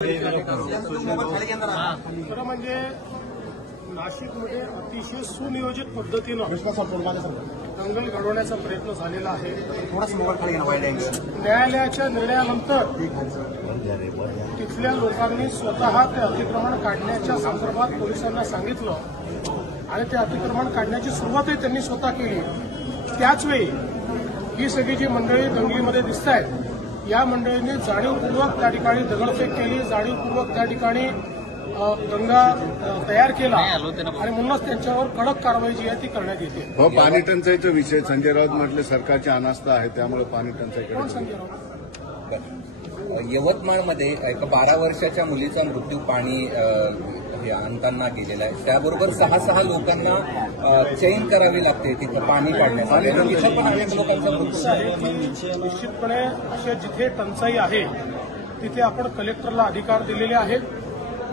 खरं म्हणजे नाशिकमध्ये अतिशय सुनियोजित पद्धतीनं दंगल घडवण्याचा प्रयत्न झालेला आहे। न्यायालयाच्या निर्णयानंतर तिथल्या लोकांनी स्वतः ते अतिक्रमण काढण्याच्या संदर्भात पोलिसांना सांगितलं आणि ते अतिक्रमण काढण्याची सुरुवातही त्यांनी स्वतः केली। त्याचवेळी ही सगळी जी मंडळी दंगलीमध्ये दिसत आहेत या मंडळींनी जाणीवपूर्वक त्या ठिकाणी दगडफेक केली, जाणीवपूर्वक त्या ठिकाणी दंगा तयार केला आणि म्हणूनच त्यांच्यावर कडक कारवाई जी आहे ती करण्यात येते। पाणी टंचाईचा विषय संजय राऊत म्हटले सरकारची अनास्था आहे त्यामुळे पाणी टंचाई। कोण संजय राऊत? यवतमाळमध्ये एका 12 वर्षाच्या मुलीचा मृत्यू पाणी आणताना गेलेला आहे। त्याबरोबर 6 लोकांना चैन करावी लागते तिथं पाणी काढण्यासाठी। तिथं पण अनेक लोकांचा मृत्यू आहे। निश्चितपणे अशा जिथे टंचाई आहे तिथे आपण कलेक्टरला अधिकार दिलेले आहेत।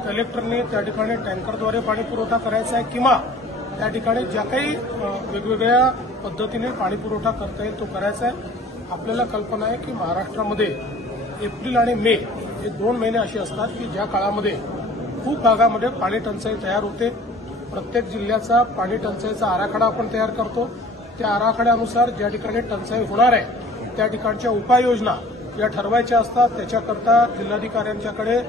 कलेक्टरने त्या ठिकाणी टँकरद्वारे पाणी पुरवठा करायचा आहे किंवा त्या ठिकाणी ज्या काही वेगवेगळ्या पद्धतीने पाणी पुरवठा करता येईल तो करायचा आहे। आपल्याला कल्पना आहे की महाराष्ट्रामध्ये एप्रिल आणि मे हे 2 महिने असे असतात की ज्या काळामध्ये खूप भागामध्ये पाणी टंचाई तयार होते। प्रत्येक जिल्ह्याचा पाणी टंचाईचा आराखडा आपण तयार करतो। त्या आराखड्यानुसार ज्या ठिकाणी टंचाई होणार आहे त्या ठिकाणच्या उपाययोजना या ठरवायच्या असतात। त्याच्याकरता जिल्हाधिकाऱ्यांच्याकडे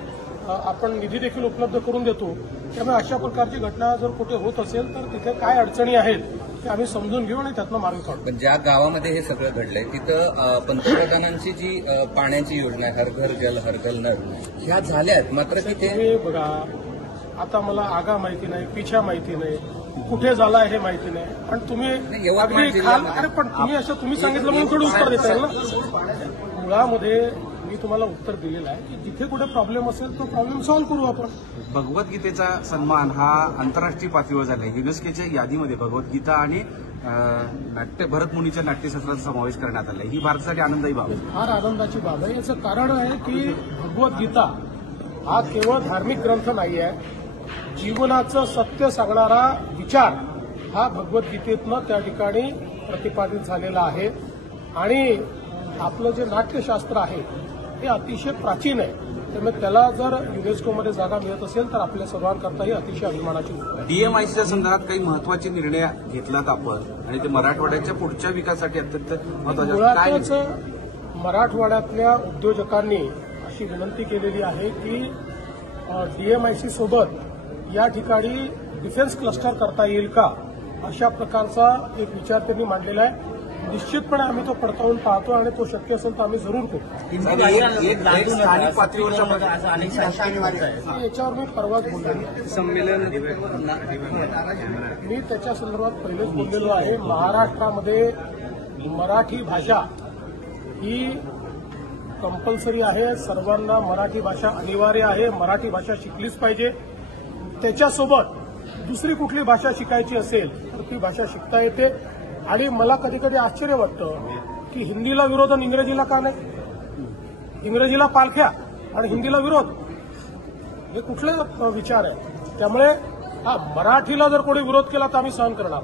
आपण निधी देखील उपलब्ध करून देतो। त्यामुळे अशा प्रकारची घटना जर कुठे होत असेल तर तिथे काय अडचणी आहेत ते आम्ही समजून घेऊ आणि त्यातनं मार्ग काढू। पण ज्या गावामध्ये हे सगळं घडलंय तिथं पंतप्रधानांची जी पाण्याची योजना आहे हर घर जल हर घर नळ ह्या झाल्यात, मात्र तिथे बघा आता मला आगा माहिती नाही, पिछा माहिती नाही, कुठे झाला हे माहिती नाही, पण तुम्ही अगदी अरे पण तुम्ही असं तुम्ही सांगितलं म्हणून थोडं उत्तर देता येईल ना। मुळामध्ये मी तुम्हाला उत्तर दिलेलं आहे की जिथे कुठे प्रॉब्लेम असेल तो प्रॉब्लेम सॉल्व्ह करू आपण। भगवद्गीतेचा सन्मान हा आंतरराष्ट्रीय पातळीवर झाला आहे। युनेस्कोच्या यादीमध्ये भगवद्गीता आणि भरतमुनीच्या नाट्यशास्त्राचा समावेश करण्यात आला आहे। ही भारतासाठी आनंदाची बाब आहे। फार आनंदाची बाब आहे। याचं कारण आहे की भगवद्गीता हा केवळ धार्मिक ग्रंथ नाही आहे। जीवनाचं सत्य सांगणारा विचार हा भगवद्गीतेतनं त्या ठिकाणी प्रतिपादित झालेला आहे आणि आपलं जे नाट्यशास्त्र आहे हे अतिशय प्राचीन आहे। त्यामुळे त्याला जर युनेस्कोमध्ये जागा मिळत असेल तर आपल्या सर्वांकरता ही अतिशय अभिमानाची गोष्ट आहे। डीएमआयसीच्या संदर्भात काही महत्वाचे निर्णय घेतलात आपण आणि ते मराठवाड्याच्या पुढच्या विकासासाठी अत्यंत महत्वाचे। मुळातच मराठवाड्यातल्या उद्योजकांनी अशी विनंती केलेली आहे की डीएमआयसी सोबत या ठिकाणी डिफेन्स क्लस्टर करता येईल का, अशा प्रकारचा एक विचार त्यांनी मांडलेला आहे। निश्चितपणे आम्ही तो पडताळून पाहतो आणि तो शक्य असेल तर आम्ही जरूर करू। स्थानिक पातळीवरच्या याच्यावर मी परवाच बोललो संमेलन मी त्याच्या संदर्भात पहिलेच बोललेलो आहे। महाराष्ट्रामध्ये मराठी भाषा ही कंपल्सरी आहे। सर्वांना मराठी भाषा अनिवार्य आहे। मराठी भाषा शिकलीच पाहिजे। त्याच्यासोबत दुसरी कुठली भाषा शिकायची असेल तर ती भाषा शिकता येते। आणि मला कधी कधी आश्चर्य वाटतं की हिंदीला विरोध आणि इंग्रजीला का नाही, इंग्रजीला पालख्या आणि हिंदीला विरोध, हे कुठले विचार आहे? त्यामुळे मराठीला जर कोणी विरोध केला तर आम्ही सहन करणार।